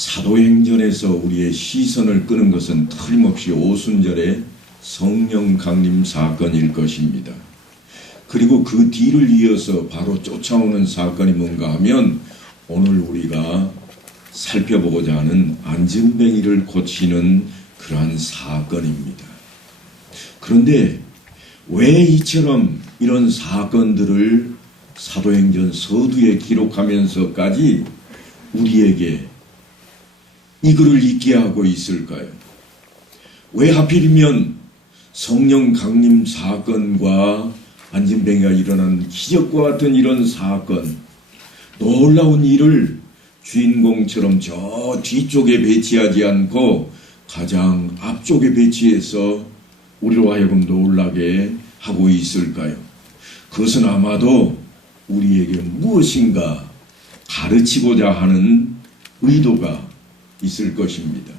사도행전에서 우리의 시선을 끄는 것은 틀림없이 오순절의 성령 강림 사건일 것입니다. 그리고 그 뒤를 이어서 바로 쫓아오는 사건이 뭔가 하면 오늘 우리가 살펴보고자 하는 안진뱅이를 고치는 그러한 사건입니다. 그런데 왜 이처럼 이런 사건들을 사도행전 서두에 기록하면서까지 우리에게 이 글을 읽게 하고 있을까요? 왜 하필이면 성령 강림 사건과 안진뱅이가 일어난 기적과 같은 이런 사건, 놀라운 일을 주인공처럼 저 뒤쪽에 배치하지 않고 가장 앞쪽에 배치해서 우리로 하여금 놀라게 하고 있을까요? 그것은 아마도 우리에게 무엇인가 가르치고자 하는 의도가 있을 것입니다.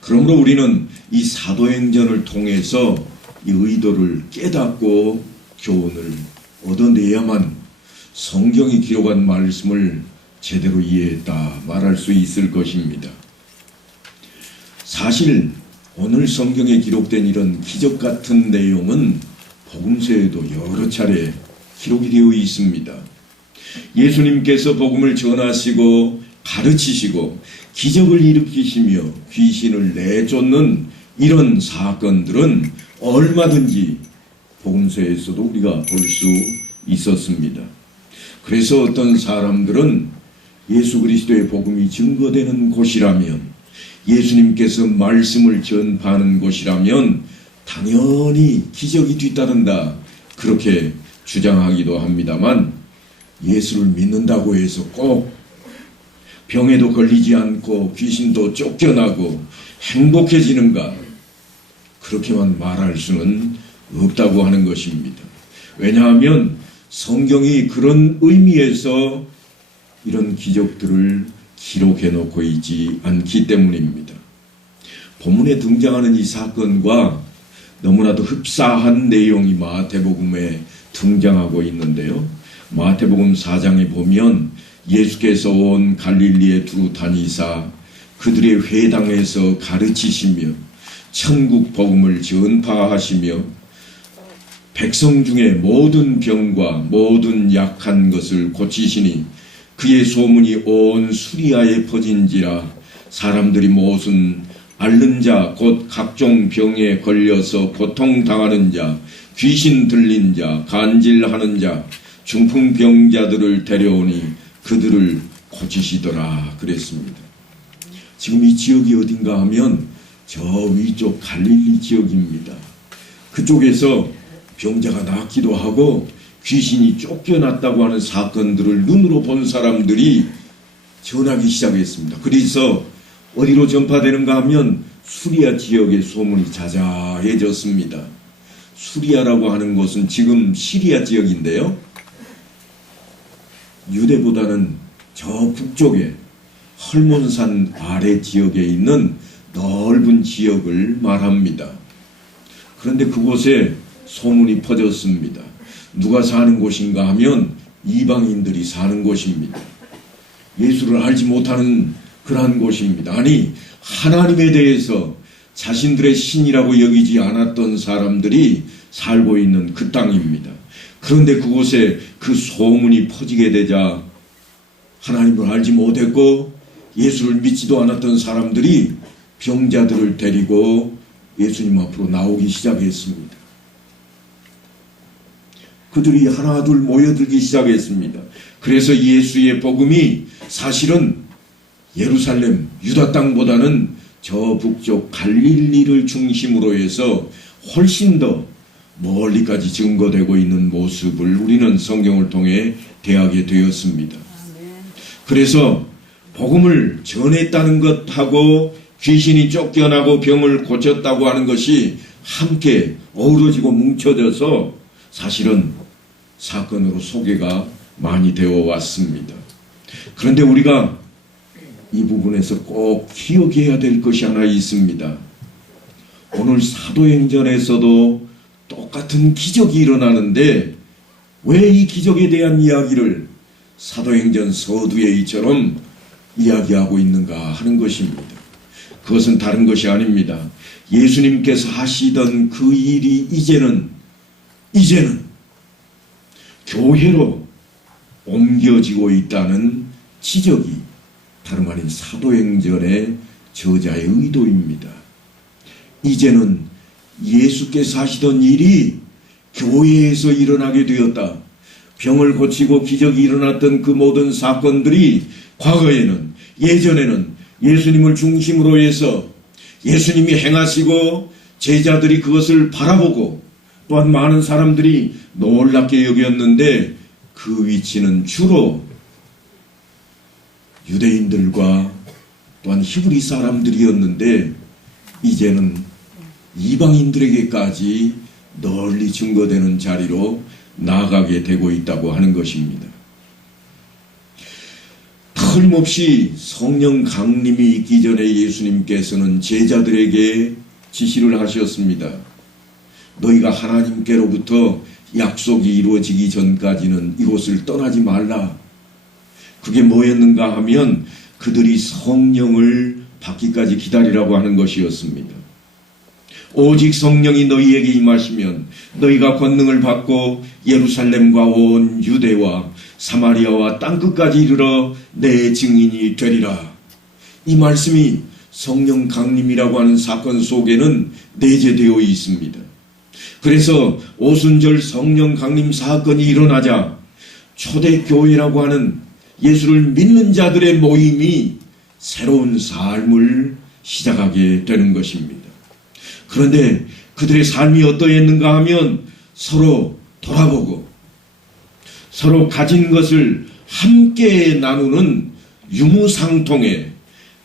그러므로 우리는 이 사도행전을 통해서 이 의도를 깨닫고 교훈을 얻어내야만 성경이 기록한 말씀을 제대로 이해했다 말할 수 있을 것입니다. 사실 오늘 성경에 기록된 이런 기적 같은 내용은 복음서에도 여러 차례 기록이 되어 있습니다. 예수님께서 복음을 전하시고 가르치시고 기적을 일으키시며 귀신을 내쫓는 이런 사건들은 얼마든지 복음서에서도 우리가 볼 수 있었습니다. 그래서 어떤 사람들은 예수 그리스도의 복음이 증거되는 곳이라면, 예수님께서 말씀을 전파하는 곳이라면 당연히 기적이 뒤따른다, 그렇게 주장하기도 합니다만, 예수를 믿는다고 해서 꼭 병에도 걸리지 않고 귀신도 쫓겨나고 행복해지는가, 그렇게만 말할 수는 없다고 하는 것입니다. 왜냐하면 성경이 그런 의미에서 이런 기적들을 기록해 놓고 있지 않기 때문입니다. 본문에 등장하는 이 사건과 너무나도 흡사한 내용이 마태복음에 등장하고 있는데요. 마태복음 4장에 보면 예수께서 온 갈릴리에 두루 다니사 그들의 회당에서 가르치시며 천국 복음을 전파하시며 백성 중에 모든 병과 모든 약한 것을 고치시니 그의 소문이 온 수리아에 퍼진지라. 사람들이 모든 앓는 자 곧 각종 병에 걸려서 고통당하는 자, 귀신 들린 자, 간질하는 자, 중풍병자들을 데려오니 그들을 고치시더라 그랬습니다. 지금 이 지역이 어딘가 하면 저 위쪽 갈릴리 지역입니다. 그쪽에서 병자가 낫기도 하고 귀신이 쫓겨났다고 하는 사건들을 눈으로 본 사람들이 전하기 시작했습니다. 그래서 어디로 전파되는가 하면 수리아 지역의 소문이 자자해졌습니다. 수리아라고 하는 곳은 지금 시리아 지역인데요. 유대보다는 저 북쪽에 헐몬산 아래 지역에 있는 넓은 지역을 말합니다. 그런데 그곳에 소문이 퍼졌습니다. 누가 사는 곳인가 하면 이방인들이 사는 곳입니다. 예수를 알지 못하는 그러한 곳입니다. 아니, 하나님에 대해서 자신들의 신이라고 여기지 않았던 사람들이 살고 있는 그 땅입니다. 그런데 그곳에 그 소문이 퍼지게 되자 하나님을 알지 못했고 예수를 믿지도 않았던 사람들이 병자들을 데리고 예수님 앞으로 나오기 시작했습니다. 그들이 하나둘 모여들기 시작했습니다. 그래서 예수의 복음이 사실은 예루살렘, 유다 땅보다는 저 북쪽 갈릴리를 중심으로 해서 훨씬 더 멀리까지 증거되고 있는 모습을 우리는 성경을 통해 대하게 되었습니다. 그래서 복음을 전했다는 것하고 귀신이 쫓겨나고 병을 고쳤다고 하는 것이 함께 어우러지고 뭉쳐져서 사실은 사건으로 소개가 많이 되어 왔습니다. 그런데 우리가 이 부분에서 꼭 기억해야 될 것이 하나 있습니다. 오늘 사도행전에서도 똑같은 기적이 일어나는데 왜 이 기적에 대한 이야기를 사도행전 서두에 이처럼 이야기하고 있는가 하는 것입니다. 그것은 다른 것이 아닙니다. 예수님께서 하시던 그 일이 이제는 교회로 옮겨지고 있다는 지적이 다름 아닌 사도행전의 저자의 의도입니다. 이제는 예수께서 하시던 일이 교회에서 일어나게 되었다. 병을 고치고 기적이 일어났던 그 모든 사건들이 과거에는, 예전에는 예수님을 중심으로 해서 예수님이 행하시고 제자들이 그것을 바라보고 또한 많은 사람들이 놀랍게 여겼는데 그 위치는 주로 유대인들과 또한 히브리 사람들이었는데 이제는 이방인들에게까지 널리 증거되는 자리로 나아가게 되고 있다고 하는 것입니다. 틀림없이 성령 강림이 있기 전에 예수님께서는 제자들에게 지시를 하셨습니다. 너희가 하나님께로부터 약속이 이루어지기 전까지는 이곳을 떠나지 말라. 그게 뭐였는가 하면 그들이 성령을 받기까지 기다리라고 하는 것이었습니다. 오직 성령이 너희에게 임하시면 너희가 권능을 받고 예루살렘과 온 유대와 사마리아와 땅끝까지 이르러 내 증인이 되리라. 이 말씀이 성령 강림이라고 하는 사건 속에는 내재되어 있습니다. 그래서 오순절 성령 강림 사건이 일어나자 초대교회라고 하는 예수를 믿는 자들의 모임이 새로운 삶을 시작하게 되는 것입니다. 그런데 그들의 삶이 어떠했는가 하면 서로 돌아보고 서로 가진 것을 함께 나누는 유무상통의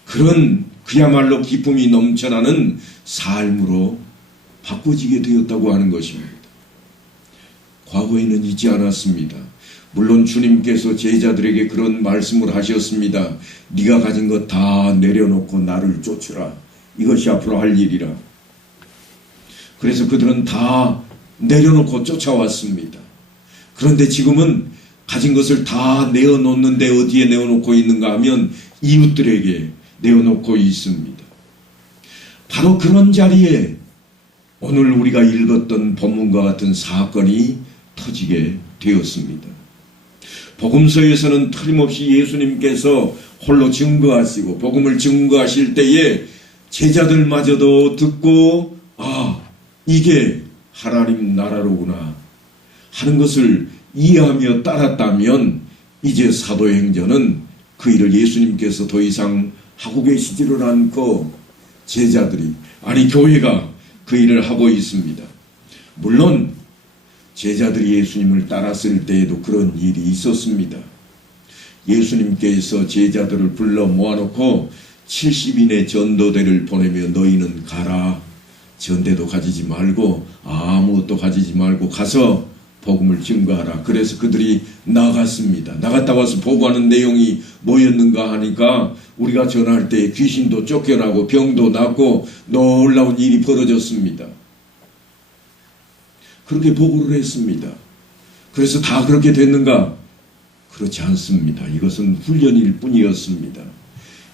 그런 그야말로 기쁨이 넘쳐나는 삶으로 바꿔지게 되었다고 하는 것입니다. 과거에는 있지 않았습니다. 물론 주님께서 제자들에게 그런 말씀을 하셨습니다. 네가 가진 것 다 내려놓고 나를 쫓으라. 이것이 앞으로 할 일이라. 그래서 그들은 다 내려놓고 쫓아왔습니다. 그런데 지금은 가진 것을 다 내어놓는데 어디에 내어놓고 있는가 하면 이웃들에게 내어놓고 있습니다. 바로 그런 자리에 오늘 우리가 읽었던 본문과 같은 사건이 터지게 되었습니다. 복음서에서는 틀림없이 예수님께서 홀로 증거하시고 복음을 증거하실 때에 제자들마저도 듣고 이게 하나님 나라로구나 하는 것을 이해하며 따랐다면 이제 사도행전은 그 일을 예수님께서 더 이상 하고 계시지를 않고 제자들이 교회가 그 일을 하고 있습니다. 물론 제자들이 예수님을 따랐을 때에도 그런 일이 있었습니다. 예수님께서 제자들을 불러 모아놓고 70인의 전도대를 보내며 너희는 가라. 전대도 가지지 말고 아무것도 가지지 말고 가서 복음을 증거하라. 그래서 그들이 나갔습니다. 나갔다 와서 보고하는 내용이 뭐였는가 하니까 우리가 전할 때 귀신도 쫓겨나고 병도 낫고 놀라운 일이 벌어졌습니다. 그렇게 보고를 했습니다. 그래서 다 그렇게 됐는가? 그렇지 않습니다. 이것은 훈련일 뿐이었습니다.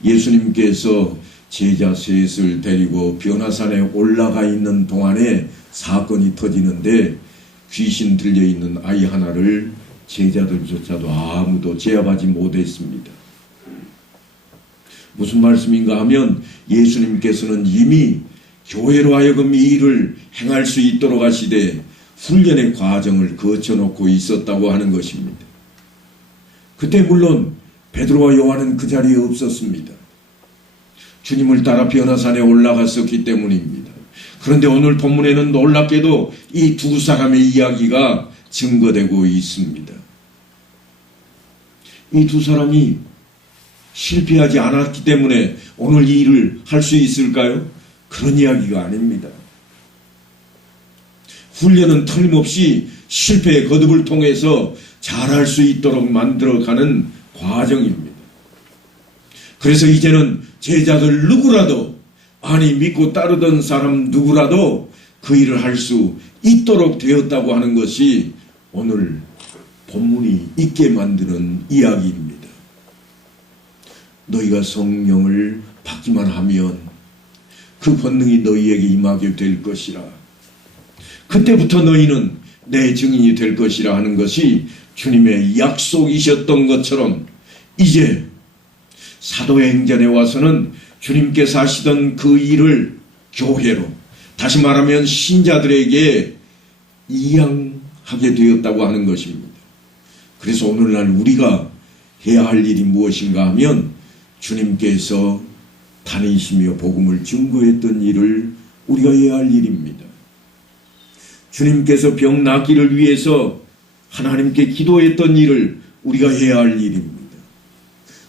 예수님께서 제자 셋을 데리고 변화산에 올라가 있는 동안에 사건이 터지는데 귀신 들려있는 아이 하나를 제자들조차도 아무도 제압하지 못했습니다. 무슨 말씀인가 하면 예수님께서는 이미 교회로 하여금 이 일을 행할 수 있도록 하시되 훈련의 과정을 거쳐놓고 있었다고 하는 것입니다. 그때 물론 베드로와 요한은 그 자리에 없었습니다. 주님을 따라 변화산에 올라갔었기 때문입니다. 그런데 오늘 본문에는 놀랍게도 이 두 사람의 이야기가 증거되고 있습니다. 이 두 사람이 실패하지 않았기 때문에 오늘 이 일을 할 수 있을까요? 그런 이야기가 아닙니다. 훈련은 틀림없이 실패의 거듭을 통해서 잘할 수 있도록 만들어가는 과정입니다. 그래서 이제는 제자들 누구라도 믿고 따르던 사람 누구라도 그 일을 할 수 있도록 되었다고 하는 것이 오늘 본문이 있게 만드는 이야기입니다. 너희가 성령을 받기만 하면 그 권능이 너희에게 임하게 될 것이라. 그때부터 너희는 내 증인이 될 것이라 하는 것이 주님의 약속이셨던 것처럼 이제 사도행전에 와서는 주님께서 하시던 그 일을 교회로, 다시 말하면 신자들에게 이양하게 되었다고 하는 것입니다. 그래서 오늘날 우리가 해야 할 일이 무엇인가 하면 주님께서 다니시며 복음을 증거했던 일을 우리가 해야 할 일입니다. 주님께서 병 낫기를 위해서 하나님께 기도했던 일을 우리가 해야 할 일입니다.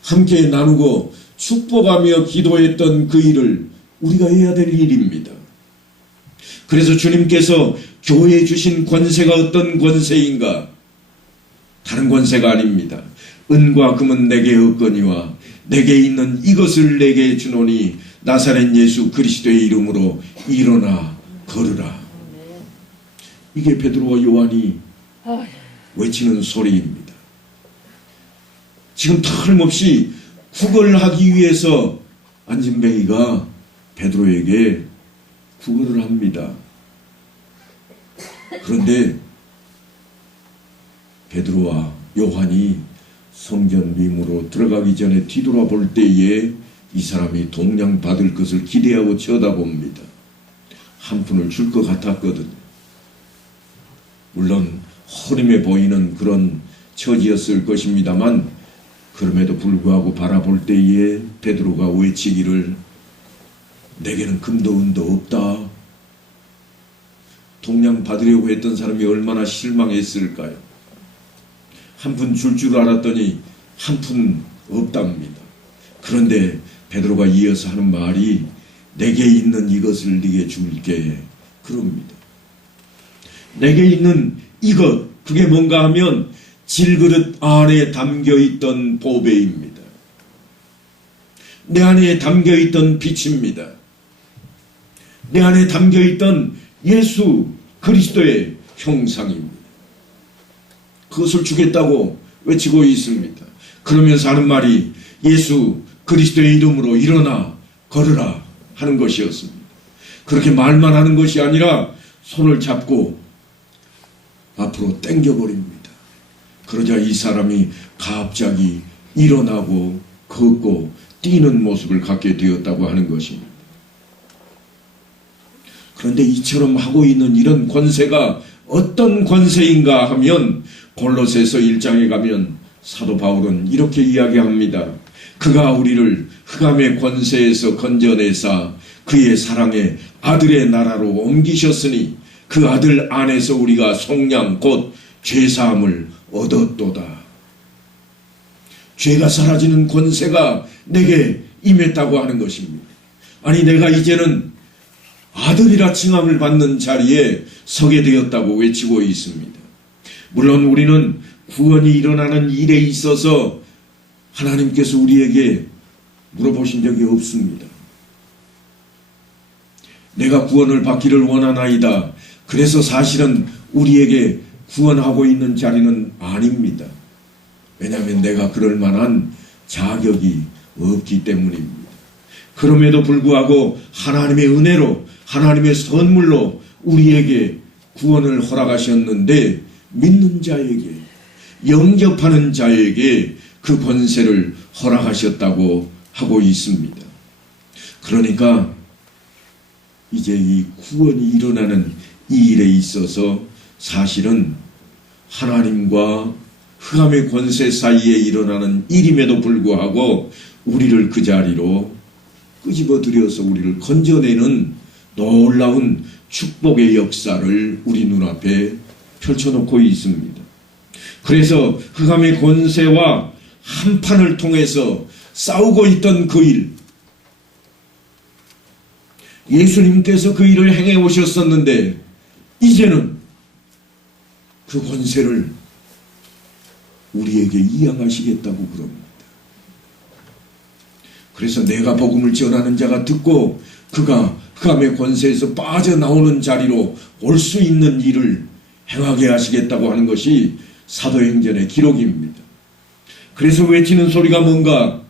함께 나누고 축복하며 기도했던 그 일을 우리가 해야 될 일입니다. 그래서 주님께서 교회에 주신 권세가 어떤 권세인가? 다른 권세가 아닙니다. 은과 금은 내게 없거니와 내게 있는 이것을 내게 주노니 나사렛 예수 그리스도의 이름으로 일어나 걸으라. 이게 베드로와 요한이 외치는 소리입니다. 지금 틀림없이 구걸하기 위해서 안진뱅이가 베드로에게 구걸을 합니다. 그런데 베드로와 요한이 성전 림으로 들어가기 전에 뒤돌아볼 때에 이 사람이 동량 받을 것을 기대하고 쳐다봅니다. 한 푼을 줄 것 같았거든요. 물론 허름해 보이는 그런 처지였을 것입니다만 그럼에도 불구하고 바라볼 때에 베드로가 외치기를 내게는 금도 은도 없다. 동량 받으려고 했던 사람이 얼마나 실망했을까요? 한 푼 줄 줄 알았더니 한 푼 없답니다. 그런데 베드로가 이어서 하는 말이 내게 있는 이것을 네게 줄게 그럽니다. 내게 있는 이것, 그게 뭔가 하면 질그릇 안에 담겨있던 보배입니다. 내 안에 담겨있던 빛입니다. 내 안에 담겨있던 예수 그리스도의 형상입니다. 그것을 주겠다고 외치고 있습니다. 그러면서 하는 말이 예수 그리스도의 이름으로 일어나 걸으라 하는 것이었습니다. 그렇게 말만 하는 것이 아니라 손을 잡고 앞으로 당겨버립니다. 그러자 이 사람이 갑자기 일어나고 걷고 뛰는 모습을 갖게 되었다고 하는 것입니다. 그런데 이처럼 하고 있는 이런 권세가 어떤 권세인가 하면 골로새서 1장에 가면 사도 바울은 이렇게 이야기합니다. 그가 우리를 흑암의 권세에서 건져내사 그의 사랑의 아들의 나라로 옮기셨으니 그 아들 안에서 우리가 속량 곧 죄사함을 얻었도다. 죄가 사라지는 권세가 내게 임했다고 하는 것입니다. 아니 내가 이제는 아들이라 칭함을 받는 자리에 서게 되었다고 외치고 있습니다. 물론 우리는 구원이 일어나는 일에 있어서 하나님께서 우리에게 물어보신 적이 없습니다. 내가 구원을 받기를 원하나이다. 그래서 사실은 우리에게 구원하고 있는 자리는 아닙니다. 왜냐하면 내가 그럴 만한 자격이 없기 때문입니다. 그럼에도 불구하고 하나님의 은혜로 하나님의 선물로 우리에게 구원을 허락하셨는데 믿는 자에게 영접하는 자에게 그 권세를 허락하셨다고 하고 있습니다. 그러니까 이제 이 구원이 일어나는 이 일에 있어서 사실은 하나님과 흑암의 권세 사이에 일어나는 일임에도 불구하고 우리를 그 자리로 끄집어들여서 우리를 건져내는 놀라운 축복의 역사를 우리 눈앞에 펼쳐놓고 있습니다. 그래서 흑암의 권세와 한판을 통해서 싸우고 있던 그 일, 예수님께서 그 일을 행해 오셨었는데 이제는 그 권세를 우리에게 이양하시겠다고 그럽니다. 그래서 내가 복음을 전하는 자가 듣고 그가 흑암의 권세에서 빠져나오는 자리로 올 수 있는 일을 행하게 하시겠다고 하는 것이 사도행전의 기록입니다. 그래서 외치는 소리가 뭔가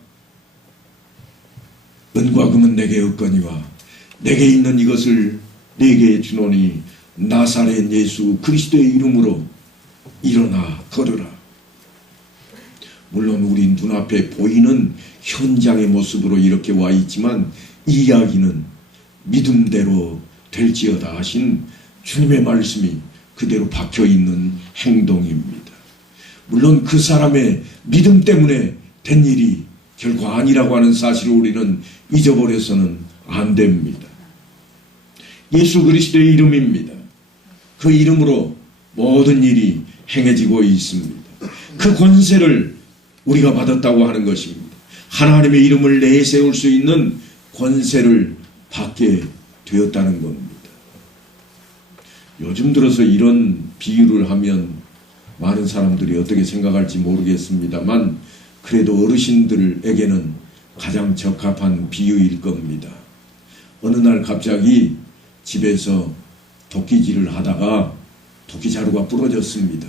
은과 금은 내게 없거니와 내게 있는 이것을 내게 주노니 나사렛 예수 그리스도의 이름으로 일어나 걸으라. 물론 우리 눈앞에 보이는 현장의 모습으로 이렇게 와 있지만 이 이야기는 믿음대로 될지어다 하신 주님의 말씀이 그대로 박혀있는 행동입니다. 물론 그 사람의 믿음 때문에 된 일이 결코 아니라고 하는 사실을 우리는 잊어버려서는 안 됩니다. 예수 그리스도의 이름입니다. 그 이름으로 모든 일이 행해지고 있습니다. 그 권세를 우리가 받았다고 하는 것입니다. 하나님의 이름을 내세울 수 있는 권세를 받게 되었다는 겁니다. 요즘 들어서 이런 비유를 하면 많은 사람들이 어떻게 생각할지 모르겠습니다만 그래도 어르신들에게는 가장 적합한 비유일 겁니다. 어느 날 갑자기 집에서 도끼질을 하다가 도끼자루가 부러졌습니다.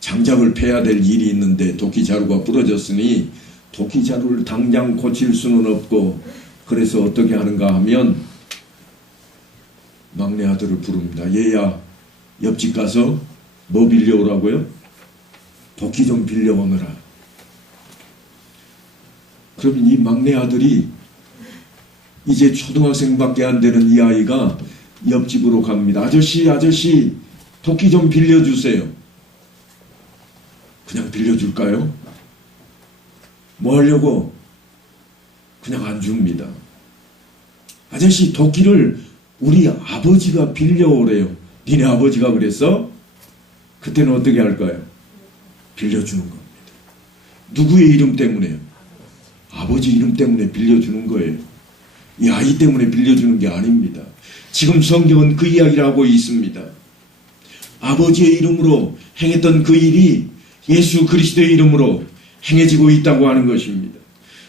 장작을 패야 될 일이 있는데 도끼자루가 부러졌으니 도끼자루를 당장 고칠 수는 없고 그래서 어떻게 하는가 하면 막내 아들을 부릅니다. 얘야 옆집 가서 뭐 빌려오라고요? 도끼 좀 빌려오너라. 그러면 이 막내 아들이 이제 초등학생밖에 안 되는 이 아이가 옆집으로 갑니다. 아저씨 도끼 좀 빌려주세요. 그냥 빌려줄까요? 뭐 하려고? 그냥 안 줍니다. 아저씨 도끼를 우리 아버지가 빌려오래요. 니네 아버지가 그랬어? 그때는 어떻게 할까요? 빌려주는 겁니다. 누구의 이름 때문에요? 아버지 이름 때문에 빌려주는 거예요. 이 아이 때문에 빌려주는 게 아닙니다. 지금 성경은 그 이야기를 하고 있습니다. 아버지의 이름으로 행했던 그 일이 예수 그리스도의 이름으로 행해지고 있다고 하는 것입니다.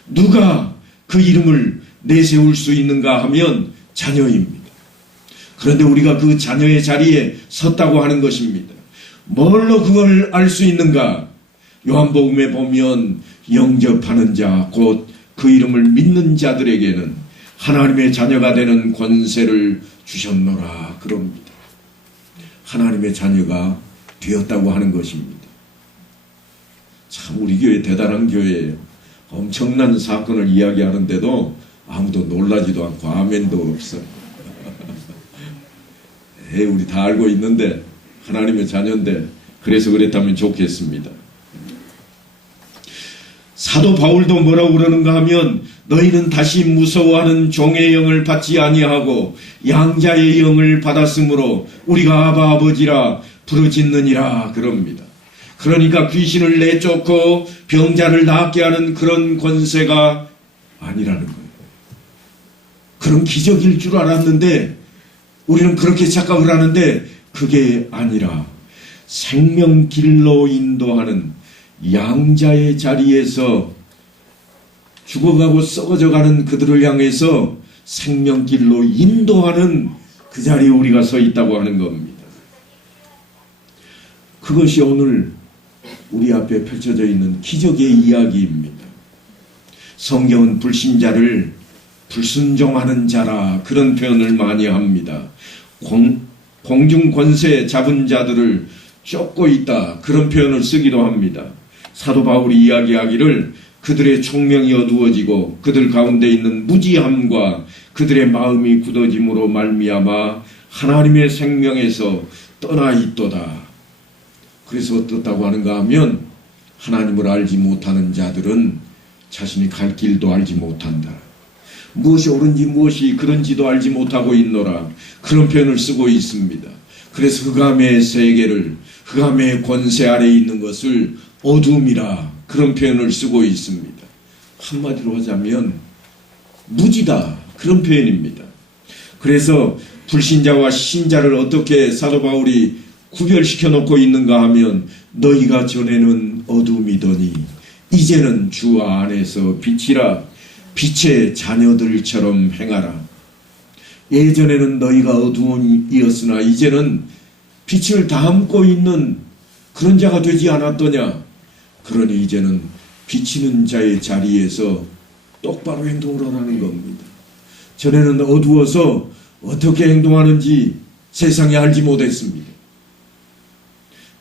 누가 그 이름을 내세울 수 있는가 하면 자녀입니다. 그런데 우리가 그 자녀의 자리에 섰다고 하는 것입니다. 뭘로 그걸 알 수 있는가? 요한복음에 보면 영접하는 자, 곧 그 이름을 믿는 자들에게는 하나님의 자녀가 되는 권세를 주셨노라 그럽니다. 하나님의 자녀가 되었다고 하는 것입니다. 참 우리 교회 대단한 교회예요. 엄청난 사건을 이야기하는데도 아무도 놀라지도 않고 아멘도 없어요. 우리 다 알고 있는데 하나님의 자녀인데 그래서 그랬다면 좋겠습니다. 사도 바울도 뭐라고 그러는가 하면 너희는 다시 무서워하는 종의 영을 받지 아니하고 양자의 영을 받았으므로 우리가 아바 아버지라 부르짖느니라 그럽니다. 그러니까 귀신을 내쫓고 병자를 낫게 하는 그런 권세가 아니라는 거예요. 그런 기적일 줄 알았는데 우리는 그렇게 착각을 하는데 그게 아니라 생명길로 인도하는 양자의 자리에서 죽어가고 썩어져가는 그들을 향해서 생명길로 인도하는 그 자리에 우리가 서 있다고 하는 겁니다. 그것이 오늘 우리 앞에 펼쳐져 있는 기적의 이야기입니다. 성경은 불신자를 불순종하는 자라 그런 표현을 많이 합니다. 공중 권세 잡은 자들을 쫓고 있다 그런 표현을 쓰기도 합니다. 사도 바울이 이야기하기를 그들의 총명이 어두워지고 그들 가운데 있는 무지함과 그들의 마음이 굳어짐으로 말미암아 하나님의 생명에서 떠나 있도다. 그래서 어떻다고 하는가 하면 하나님을 알지 못하는 자들은 자신이 갈 길도 알지 못한다. 무엇이 옳은지 무엇이 그런지도 알지 못하고 있노라. 그런 표현을 쓰고 있습니다. 그래서 흑암의 세계를 흑암의 권세 아래에 있는 것을 어둠이라 그런 표현을 쓰고 있습니다. 한마디로 하자면 무지다 그런 표현입니다. 그래서 불신자와 신자를 어떻게 사도 바울이 구별시켜 놓고 있는가 하면 너희가 전에는 어둠이더니 이제는 주 안에서 빛이라 빛의 자녀들처럼 행하라. 예전에는 너희가 어두움이었으나 이제는 빛을 담고 있는 그런 자가 되지 않았더냐. 그러니 이제는 비치는 자의 자리에서 똑바로 행동을 하라는 겁니다. 전에는 어두워서 어떻게 행동하는지 세상이 알지 못했습니다.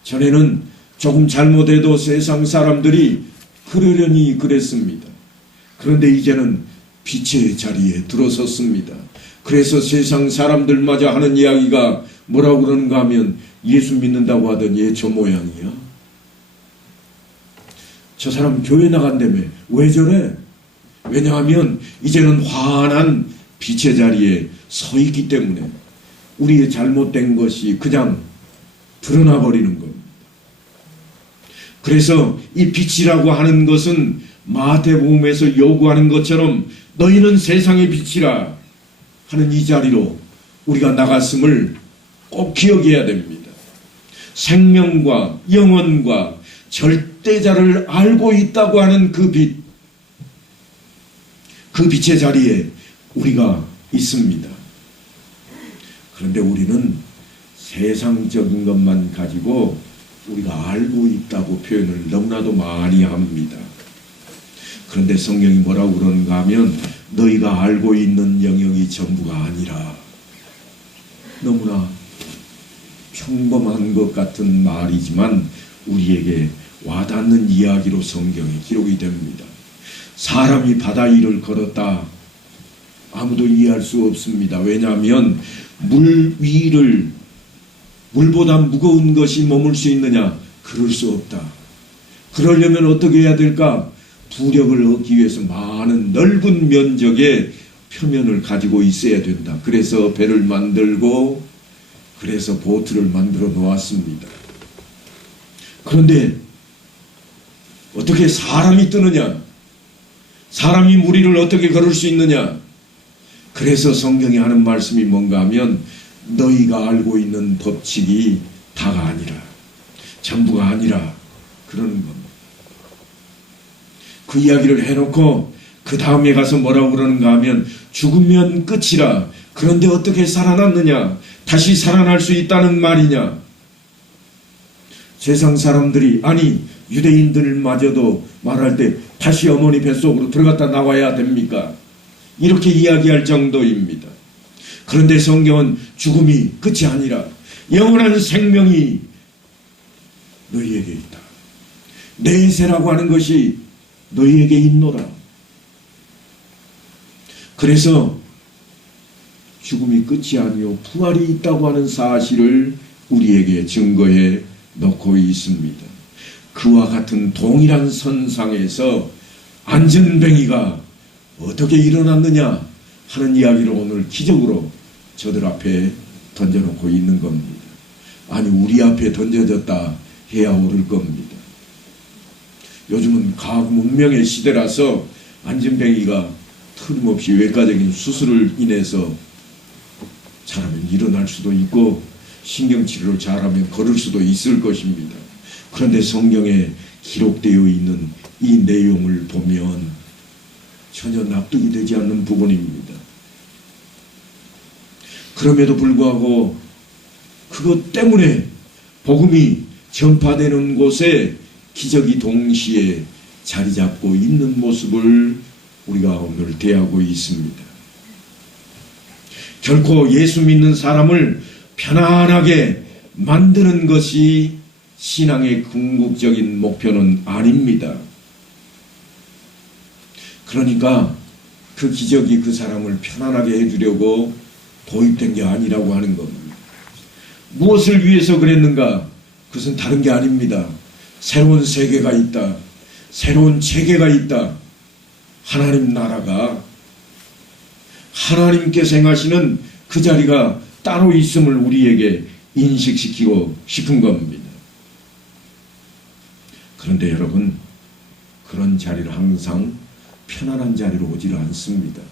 전에는 조금 잘못해도 세상 사람들이 그러려니 그랬습니다. 그런데 이제는 빛의 자리에 들어섰습니다. 그래서 세상 사람들마저 하는 이야기가 뭐라고 그러는가 하면 예수 믿는다고 하더니 얘 저 모양이야. 저 사람 교회 나간다며. 왜 저래? 왜냐하면 이제는 환한 빛의 자리에 서 있기 때문에 우리의 잘못된 것이 그냥 드러나 버리는 겁니다. 그래서 이 빛이라고 하는 것은 마태복음에서 요구하는 것처럼 너희는 세상의 빛이라 하는 이 자리로 우리가 나갔음을 꼭 기억해야 됩니다. 생명과 영원과 절대자를 알고 있다고 하는 그 빛, 그 빛의 자리에 우리가 있습니다. 그런데 우리는 세상적인 것만 가지고 우리가 알고 있다고 표현을 너무나도 많이 합니다. 그런데 성경이 뭐라고 그러는가 하면 너희가 알고 있는 영역이 전부가 아니라, 너무나 평범한 것 같은 말이지만 우리에게 와닿는 이야기로 성경에 기록이 됩니다. 사람이 바다 위를 걸었다. 아무도 이해할 수 없습니다. 왜냐하면 물 위를, 물보다 무거운 것이 머물 수 있느냐? 그럴 수 없다. 그러려면 어떻게 해야 될까? 부력을 얻기 위해서 많은 넓은 면적의 표면을 가지고 있어야 된다. 그래서 배를 만들고 그래서 보트를 만들어 놓았습니다. 그런데 어떻게 사람이 뜨느냐? 사람이 물 위를 어떻게 걸을 수 있느냐? 그래서 성경이 하는 말씀이 뭔가 하면 너희가 알고 있는 법칙이 다가 아니라, 전부가 아니라 그러는 겁니다. 그 이야기를 해놓고 그 다음에 가서 뭐라고 그러는가 하면 죽으면 끝이라. 그런데 어떻게 살아났느냐? 다시 살아날 수 있다는 말이냐? 세상 사람들이, 아니 유대인들마저도 말할 때 다시 어머니 뱃속으로 들어갔다 나와야 됩니까? 이렇게 이야기할 정도입니다. 그런데 성경은 죽음이 끝이 아니라 영원한 생명이 너희에게 있다. 내세라고 하는 것이 너희에게 있노라. 그래서 죽음이 끝이 아니요 부활이 있다고 하는 사실을 우리에게 증거해 놓고 있습니다. 그와 같은 동일한 선상에서 안전뱅이가 어떻게 일어났느냐 하는 이야기를 오늘 기적으로 저들 앞에 던져놓고 있는 겁니다. 아니 우리 앞에 던져졌다 해야 옳을 겁니다. 요즘은 과학 문명의 시대라서 안전뱅이가 틀림없이 외과적인 수술을 인해서 잘하면 일어날 수도 있고 신경치료를 잘하면 걸을 수도 있을 것입니다. 그런데 성경에 기록되어 있는 이 내용을 보면 전혀 납득이 되지 않는 부분입니다. 그럼에도 불구하고 그것 때문에 복음이 전파되는 곳에 기적이 동시에 자리 잡고 있는 모습을 우리가 오늘 대하고 있습니다. 결코 예수 믿는 사람을 편안하게 만드는 것이 신앙의 궁극적인 목표는 아닙니다. 그러니까 그 기적이 그 사람을 편안하게 해주려고 도입된 게 아니라고 하는 겁니다. 무엇을 위해서 그랬는가? 그것은 다른 게 아닙니다. 새로운 세계가 있다. 새로운 체계가 있다. 하나님 나라가, 하나님께서 행하시는 그 자리가 따로 있음을 우리에게 인식시키고 싶은 겁니다. 그런데 여러분, 그런 자리를 항상 편안한 자리로 오지를 않습니다.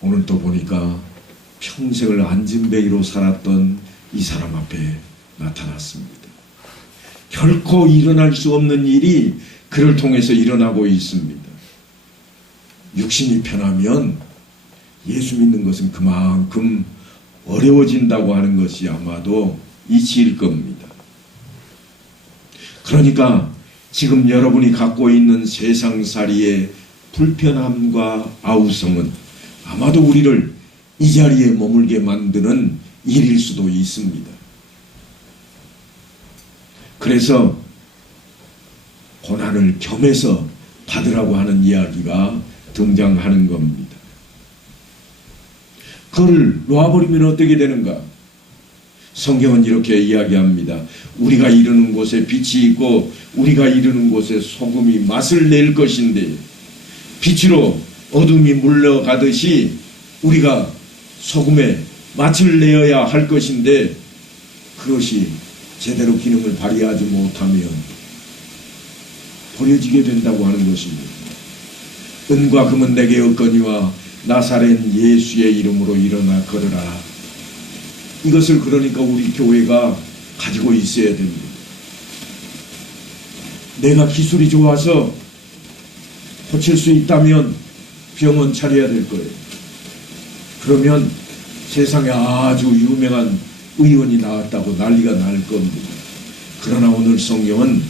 오늘 또 보니까 평생을 안진뱅이로 살았던 이 사람 앞에 나타났습니다. 결코 일어날 수 없는 일이 그를 통해서 일어나고 있습니다. 육신이 편하면 예수 믿는 것은 그만큼 어려워진다고 하는 것이 아마도 이치일 겁니다. 그러니까 지금 여러분이 갖고 있는 세상살이의 불편함과 아우성은 아마도 우리를 이 자리에 머물게 만드는 일일 수도 있습니다. 그래서 고난을 겸해서 받으라고 하는 이야기가 등장하는 겁니다. 그걸 놓아버리면 어떻게 되는가? 성경은 이렇게 이야기합니다. 우리가 이르는 곳에 빛이 있고 우리가 이르는 곳에 소금이 맛을 낼 것인데, 빛으로 어둠이 물러가듯이 우리가 소금에 맛을 내어야 할 것인데, 그것이 제대로 기능을 발휘하지 못하면 버려지게 된다고 하는 것입니다. 은과 금은 내게 없거니와 나사렛 예수의 이름으로 일어나 걸으라. 이것을 그러니까 우리 교회가 가지고 있어야 됩니다. 내가 기술이 좋아서 고칠 수 있다면 병원 차려야 될 거예요. 그러면 세상에 아주 유명한 의원이 나왔다고 난리가 날 겁니다. 그러나 오늘 성경은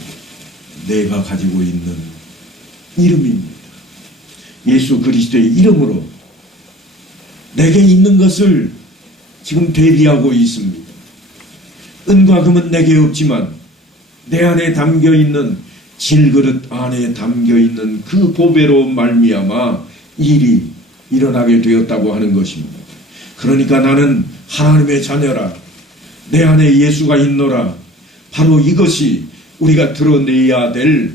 내가 가지고 있는 이름입니다. 예수 그리스도의 이름으로 내게 있는 것을 지금 대비하고 있습니다. 은과 금은 내게 없지만 내 안에 담겨있는 질그릇 안에 담겨있는 그 보배로 말미암아 일이 일어나게 되었다고 하는 것입니다. 그러니까 나는 하나님의 자녀라, 내 안에 예수가 있노라. 바로 이것이 우리가 드러내야 될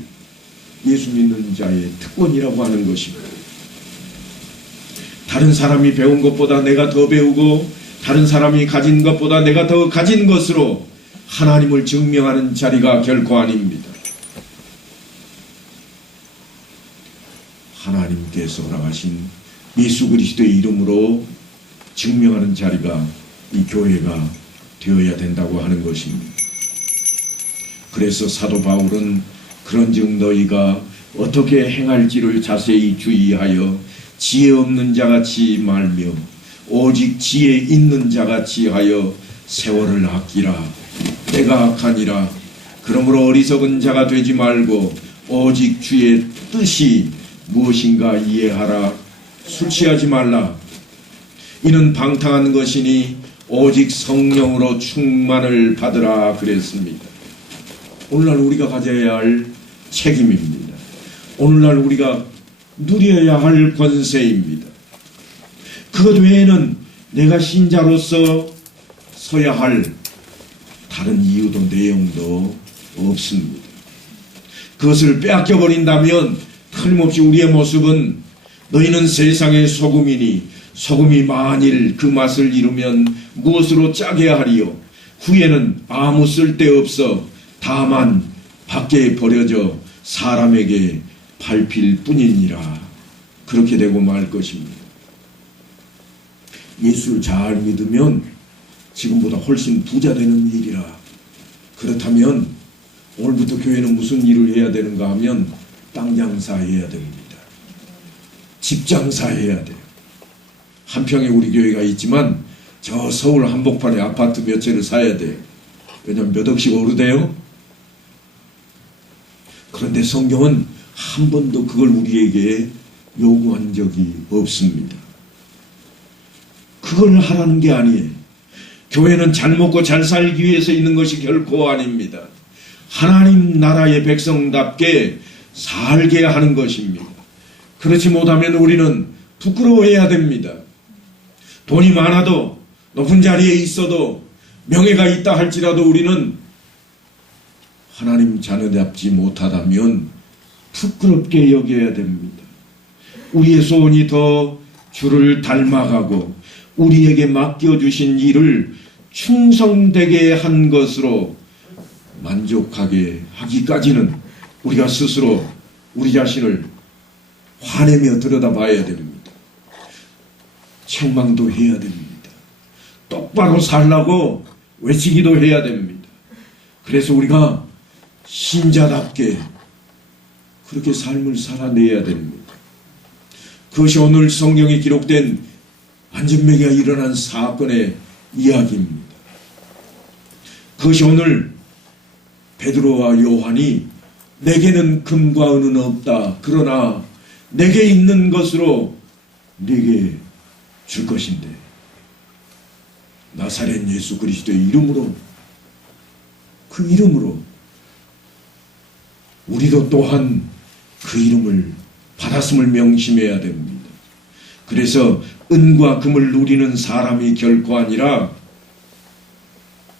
예수 믿는 자의 특권이라고 하는 것입니다. 다른 사람이 배운 것보다 내가 더 배우고 다른 사람이 가진 것보다 내가 더 가진 것으로 하나님을 증명하는 자리가 결코 아닙니다. 하나님께서 허락하신 예수 그리스도의 이름으로 증명하는 자리가 이 교회가 되어야 된다고 하는 것입니다. 그래서 사도 바울은 그런즉 너희가 어떻게 행할지를 자세히 주의하여 지혜 없는 자같이 말며 오직 지혜 있는 자같이 하여 세월을 아끼라. 때가 악하니라. 그러므로 어리석은 자가 되지 말고 오직 주의 뜻이 무엇인가 이해하라. 술 취하지 말라. 이는 방탕한 것이니 오직 성령으로 충만을 받으라 그랬습니다. 오늘날 우리가 가져야 할 책임입니다. 오늘날 우리가 누려야 할 권세입니다. 그것 외에는 내가 신자로서 서야 할 다른 이유도 내용도 없습니다. 그것을 빼앗겨 버린다면 틀림없이 우리의 모습은 너희는 세상의 소금이니 소금이 만일 그 맛을 잃으면 무엇으로 짜게 하리요? 후에는 아무 쓸데없어 다만 밖에 버려져 사람에게 밟힐 뿐이니라. 그렇게 되고 말 것입니다. 예수를 잘 믿으면 지금보다 훨씬 부자 되는 일이라. 그렇다면 오늘부터 교회는 무슨 일을 해야 되는가 하면 땅 장사해야 됩니다. 집 장사해야 돼요. 한평에 우리 교회가 있지만 저 서울 한복판에 아파트 몇 채를 사야 돼요. 왜냐하면 몇 억씩 오르대요. 그런데 성경은 한 번도 그걸 우리에게 요구한 적이 없습니다. 그걸 하라는 게 아니에요. 교회는 잘 먹고 잘 살기 위해서 있는 것이 결코 아닙니다. 하나님 나라의 백성답게 살게 하는 것입니다. 그렇지 못하면 우리는 부끄러워해야 됩니다. 돈이 많아도 높은 자리에 있어도 명예가 있다 할지라도 우리는 하나님 자녀답지 못하다면 부끄럽게 여겨야 됩니다. 우리의 소원이 더 주를 닮아가고 우리에게 맡겨주신 일을 충성되게 한 것으로 만족하게 하기까지는 우리가 스스로 우리 자신을 화내며 들여다봐야 됩니다. 책망도 해야 됩니다. 똑바로 살라고 외치기도 해야 됩니다. 그래서 우리가 신자답게 그렇게 삶을 살아내야 됩니다. 그것이 오늘 성경에 기록된 안전매가 일어난 사건의 이야기입니다. 그것이 오늘 베드로와 요한이 내게는 금과 은은 없다. 그러나 내게 있는 것으로 네게 줄 것인데, 나사렛 예수 그리스도의 이름으로, 그 이름으로 우리도 또한 그 이름을 받았음을 명심해야 됩니다. 그래서 은과 금을 누리는 사람이 결코 아니라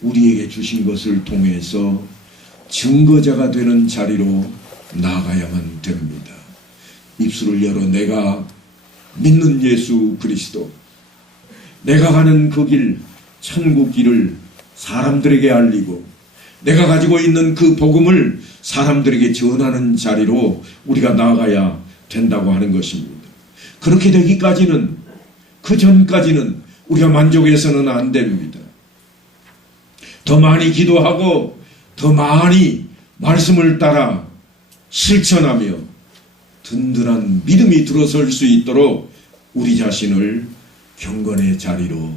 우리에게 주신 것을 통해서 증거자가 되는 자리로 나아가야만 됩니다. 입술을 열어 내가 믿는 예수 그리스도, 내가 가는 그 길, 천국 길을 사람들에게 알리고 내가 가지고 있는 그 복음을 사람들에게 전하는 자리로 우리가 나아가야 된다고 하는 것입니다. 그렇게 되기까지는, 그 전까지는 우리가 만족해서는 안 됩니다. 더 많이 기도하고 더 많이 말씀을 따라 실천하며 든든한 믿음이 들어설 수 있도록 우리 자신을 경건의 자리로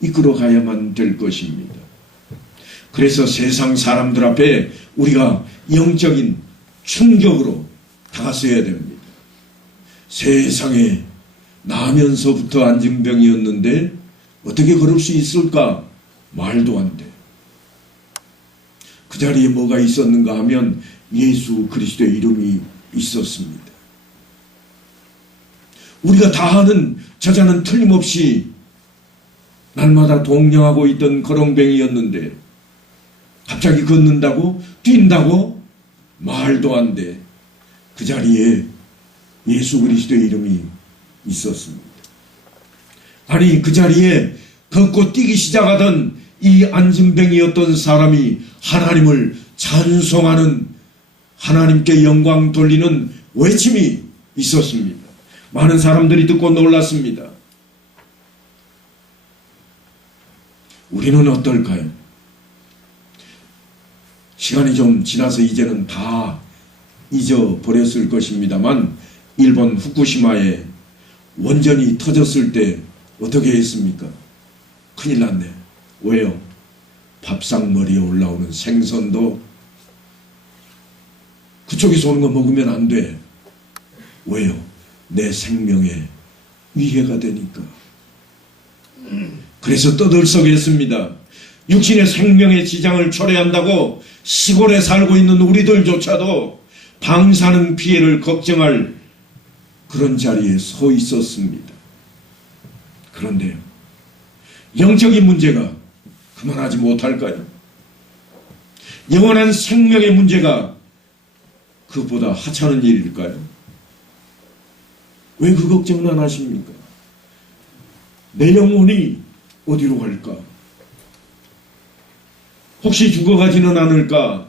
이끌어 가야만 될 것입니다. 그래서 세상 사람들 앞에 우리가 영적인 충격으로 다가서야 됩니다. 세상에 나면서부터 안진병이었는데 어떻게 걸을 수 있을까? 말도 안 돼. 그 자리에 뭐가 있었는가 하면 예수 그리스도의 이름이 있었습니다. 우리가 다 아는 저자는 틀림없이 날마다 동냥하고 있던 거렁뱅이였는데 갑자기 걷는다고? 뛴다고? 말도 안 돼. 그 자리에 예수 그리스도의 이름이 있었습니다. 아니, 그 자리에 걷고 뛰기 시작하던 이 안진뱅이였던 사람이 하나님을 찬송하는, 하나님께 영광 돌리는 외침이 있었습니다. 많은 사람들이 듣고 놀랐습니다. 우리는 어떨까요? 시간이 좀 지나서 이제는 다 잊어버렸을 것입니다만, 일본 후쿠시마에 원전이 터졌을 때 어떻게 했습니까? 큰일 났네. 왜요? 밥상머리에 올라오는 생선도 그쪽에서 오는 거 먹으면 안 돼. 왜요? 내 생명에 위해가 되니까. 그래서 떠들썩했습니다. 육신의 생명의 지장을 초래한다고 시골에 살고 있는 우리들조차도 방사능 피해를 걱정할 그런 자리에 서 있었습니다. 그런데요, 영적인 문제가 그만하지 못할까요? 영원한 생명의 문제가 그것보다 하찮은 일일까요? 왜 그 걱정을 안 하십니까? 내 영혼이 어디로 갈까? 혹시 죽어가지는 않을까?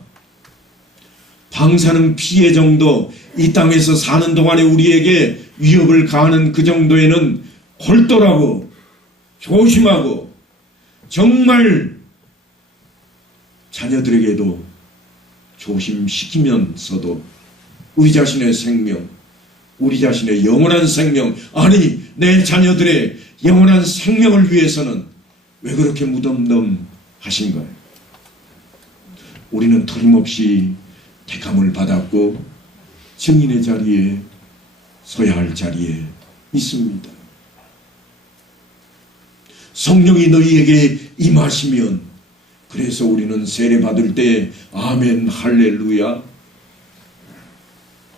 방사능 피해 정도 이 땅에서 사는 동안에 우리에게 위협을 가하는 그 정도에는 골똘하고 조심하고 정말 자녀들에게도 조심시키면서도 우리 자신의 생명, 우리 자신의 영원한 생명, 아니 내 자녀들의 영원한 생명을 위해서는 왜 그렇게 무덤덤하신가요? 우리는 틀림없이 택함을 받았고 증인의 자리에 서야 할 자리에 있습니다. 성령이 너희에게 임하시면, 그래서 우리는 세례 받을 때 아멘 할렐루야,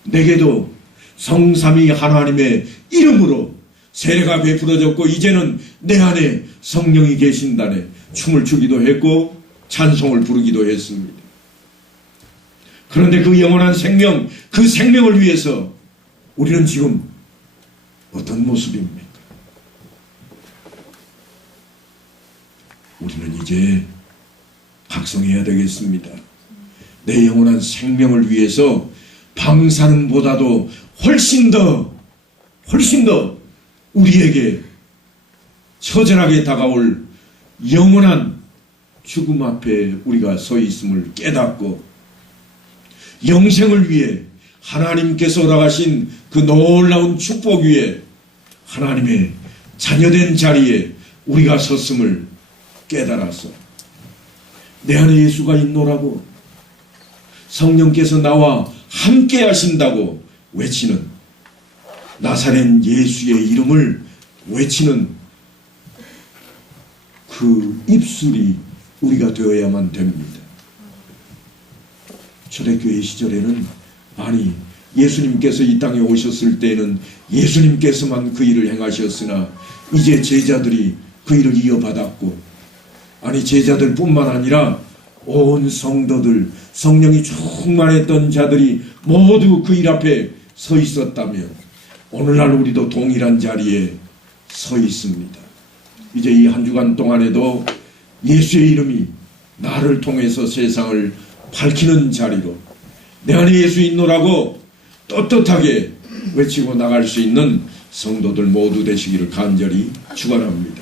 내게도 성삼위 하나님의 이름으로 세례가 베풀어졌고 이제는 내 안에 성령이 계신다네 춤을 추기도 했고 찬송을 부르기도 했습니다. 그런데 그 영원한 생명, 그 생명을 위해서 우리는 지금 어떤 모습입니까? 우리는 이제 각성해야 되겠습니다. 내 영원한 생명을 위해서 방사능보다도 훨씬 더 우리에게 처절하게 다가올 영원한 죽음 앞에 우리가 서 있음을 깨닫고 영생을 위해 하나님께서 허락하신 그 놀라운 축복 위에 하나님의 자녀된 자리에 우리가 섰음을 깨달아서 내 안에 예수가 있노라고 성령께서 나와 함께 하신다고 외치는, 나사렛 예수의 이름을 외치는 그 입술이 우리가 되어야만 됩니다. 초대교회 시절에는, 아니, 예수님께서 이 땅에 오셨을 때는 예수님께서만 그 일을 행하셨으나 이제 제자들이 그 일을 이어받았고, 아니, 제자들뿐만 아니라 온 성도들, 성령이 충만했던 자들이 모두 그 일 앞에 서 있었다면 오늘날 우리도 동일한 자리에 서 있습니다. 이제 이 한 주간 동안에도 예수의 이름이 나를 통해서 세상을 밝히는 자리로, 내 안에 예수 있노라고 떳떳하게 외치고 나갈 수 있는 성도들 모두 되시기를 간절히 축원합니다.